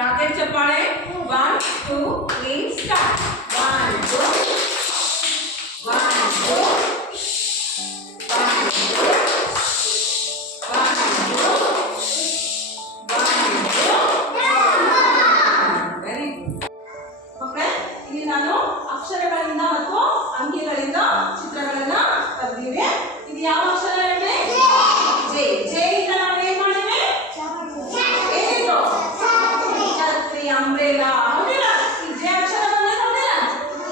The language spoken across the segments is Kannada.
ರಾಕೆಟ್ ಚಪ್ಪಾಳೆ 1 2 3 ಸ್ಟಾರ್ಟ್ 1 2 1 2 ಅಕ್ಷರಗಳಿಂದ ಮತ್ತು ಅಂಕಿಗಳಿಂದ ಚಿತ್ರಗಳನ್ನ ಬರೆದಿವೆ. ಇದು ಯಾವ ಅಕ್ಷರ ಇದೆ? ಜೆ. ಜೆ ಇಂದ ನಾವು ಏನು ಮಾಡಿವೆ? ಏನಿದು? ಛತ್ರಿ, ಅಂಬ್ರೆಲಾ. ಹೌದಿಲ್ಲ? ಈ ಜೆ ಅಕ್ಷರ ಬಂದಿದೆ ಹೌದಿಲ್ಲ?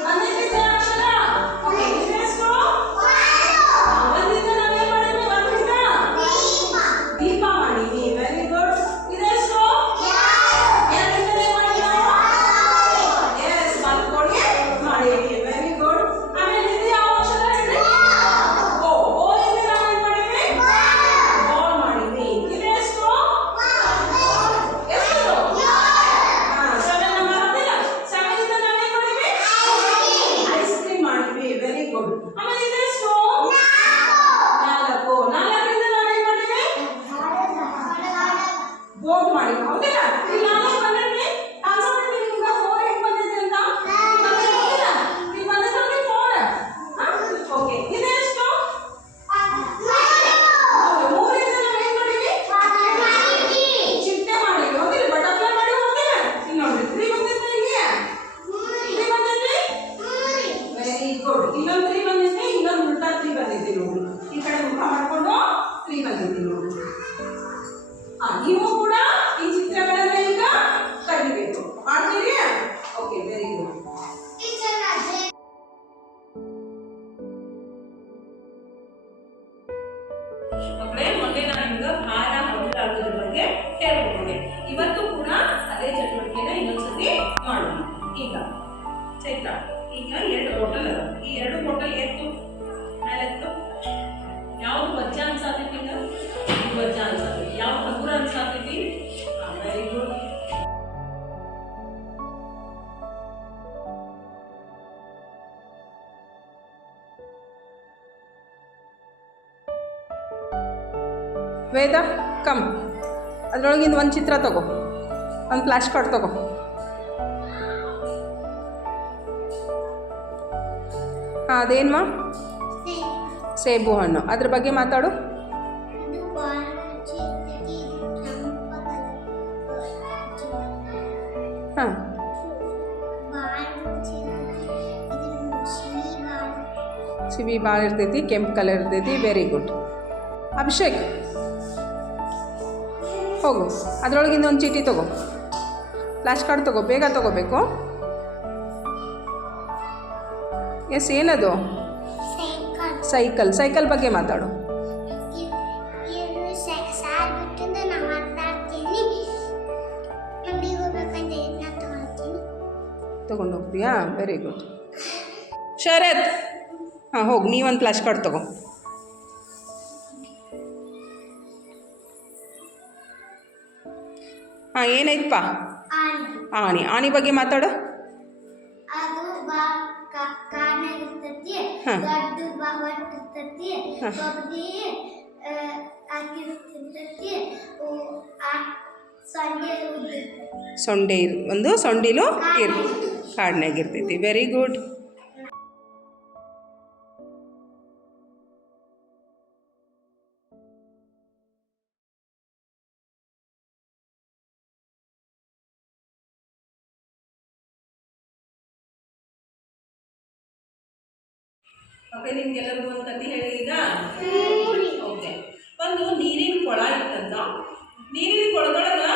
ಬಂದಿದೆ ಜೆ ಅಕ್ಷರ. ಎಷ್ಟು? ಒಂದಿಂದ ನಾವೇನ್ ಮಾಡಿದ್ವಿ? ಒಂದಿಂದ ದೀಪ ಮಾಡಿವಿ. Very good. ಇದೆಷ್ಟು? ಎರಡರಿಂದ ಏನ್ ಮಾಡಿದ್ವಿ ನಾವು? ಎಸ್, ಬಲ್ಕೋಡ್ಗೆ ಮಾಡಿವಿ. Very good. ಆಮೇಲೆ ಇದು ಯಾವ ಅಕ್ಷರ ಇದೆ? ಓ. ಓ ಇಂದ ನಾವೇನ್ ಮಾಡಿವಿ? ಬಾಲ್ ಮಾಡಿವಿ. ಇದೆಷ್ಟು? ಎಷ್ಟು? 7 ನಂಬರ್ ಹೌದಿಲ್ಲ? 7 ಇಂದ ನಾವೇನ್ ಮಾಡಿವಿ? ಐಸ್ ಕ್ರೀಮ್ ಮಾಡಿವಿ. Very good. ಆಮೇಲೆ ಇದೆಷ್ಟು? 4. 4ರಿಂದ ನಾವೇನ್ ಮಾಡಿವಿ? ಬೋಟ್ ಮಾಡಿವಿ. ಹೌದಿಲ್ಲ? ಈ 4 ಬಂದಿದೆ. ಕಾನ್ಸೆಪ್ಟ್ ನಿಮ್ಗೆ 4 ಹೆಂಗ್ ಬಂದಿದೆ ಅಂತ ಬಂದಿದೆ ಹೌದಿಲ್ಲ? ಈಗ ಬಂದಿದೆ ನೋಡಿ 4. ಓಕೆ. ಇದೆಷ್ಟು? 3ರಿಂದ ನಾವೇನ್ ಮಾಡಿವಿ? ಚಿಟ್ಟೆ ಮಾಡಿವಿ. ಹೌದಿಲ್ಲ? ಬಟರ್ಫ್ಲೈ ಮಾಡಿವಿ. ಹೌದಿಲ್ಲ? ಇಲ್ಲಿ ನೋಡ್ರಿ 3 ಬಂದಿದೆ ಇಲ್ಲಿ. 3 ಬಂದಿದೆ. Very good. ಇಲ್ಲೊಂದು 3 ಬಂದಿದೆ, ಇಲ್ಲೊಂದು ಉಲ್ಟಾ 3 ಬಂದಿದೆ ನೋಡಿ. ಈ ಕಡೆ ಮುಖ ಮಾಡ್ಕೊಂಡು 3 ಬಂದಿದೆ ನೋಡಿ. ನೀವು ಕೂಡ ಈ ಚಿತ್ರಗಳನ್ನ ಈಗ ಕಲಿಬೇಕು. ಮಾಡ್ತೀರಿ? Okay, very good. ಮಕ್ಕಳೇ, ಮೊನ್ನೆ ನಾನು ನಿಮ್ಗೆ ಭಾರ ಮೊದಲಾಗೋದ್ರ ಬಗ್ಗೆ ಹೇಳ್ಕೊಟ್ಟೆ. ಇವತ್ತು ಕೂಡ ಅದೇ ಚಟುವಟಿಕೆನ ಇನ್ನೊಂದ್ಸತಿ ಮಾಡೋಣ. ಈಗ ಚೈತ್ರ, ಈಗ 2 ಬಾಟಲ್ ಅದ. ಈ 2 ಬಾಟಲ್ ಎತ್ತು ಮೇಲೆತ್ತು. ಯಾವ್ದು ವಜ್ಜ ಅನ್ಸಾತೈತಿ? ಈಗ ಇದು ವಜ್ಜ ಅನ್ಸಾತೈತಿ. ಯಾವ್ದು ಹಗುರ ಅನ್ಸಾತೈತಿ? Very good. ವೇದ, ಕಮ್. ಅದ್ರೊಳಗಿಂದ ಒಂದು ಚಿತ್ರ ತಗೋ, ಒಂದು ಫ್ಲಾಶ್ ಕಾರ್ಡ್ ತಗೋ. ಹಾಂ, ಅದೇನ್ಮಾ? ಸೇಬು ಹಣ್ಣು. ಅದ್ರ ಬಗ್ಗೆ ಮಾತಾಡು. ಹಾಂ, ಸಿವಿ ಭಾಳ ಇರ್ತೈತಿ, ಕೆಂಪು ಕಲರ್ ಇರ್ತೈತಿ. Very good. ಅಭಿಷೇಕ್, ಹೋಗು, ಅದರೊಳಗಿಂದ ಒಂದು ಚೀಟಿ ತಗೋ, ಫ್ಲಾಶ್ ಕಾರ್ಡ್ ತಗೋ, ಬೇಗ ತಗೋಬೇಕು. ಎಸ್, ಏನದು? ಸೈಕಲ್. ಸೈಕಲ್ ಬಗ್ಗೆ ಮಾತಾಡು. ತಗೊಂಡು ಹೋಗ್ತೀಯಾ? Very good. ಶರತ್, ಹಾಂ, ಹೋಗಿ ನೀವೊಂದು ಫ್ಲಾಶ್ ಕಾರ್ಡ್ ತಗೋ. ಹಾಂ, ಏನೈತಪ್ಪ? ಆಣಿ. ಆಣಿ ಬಗ್ಗೆ ಮಾತಾಡು. ಸೊಂಡೆ ಒಂದು ಸೊಂಡಿಲು ಕಾಡ್ನಾಗ ಇರ್ತೈತಿ. Very good. ಓಕೆ, ನಿಮ್ಗೆಲ್ಲರಿಗೂ ಒಂದು ಕತೆ ಹೇಳಿ ಈಗ. ಓಕೆ, ಒಂದು ನೀರಿನ ಕೊಳ ಇತ್ತಂತ. ನೀರಿನ ಕೊಳದೊಳಗೆ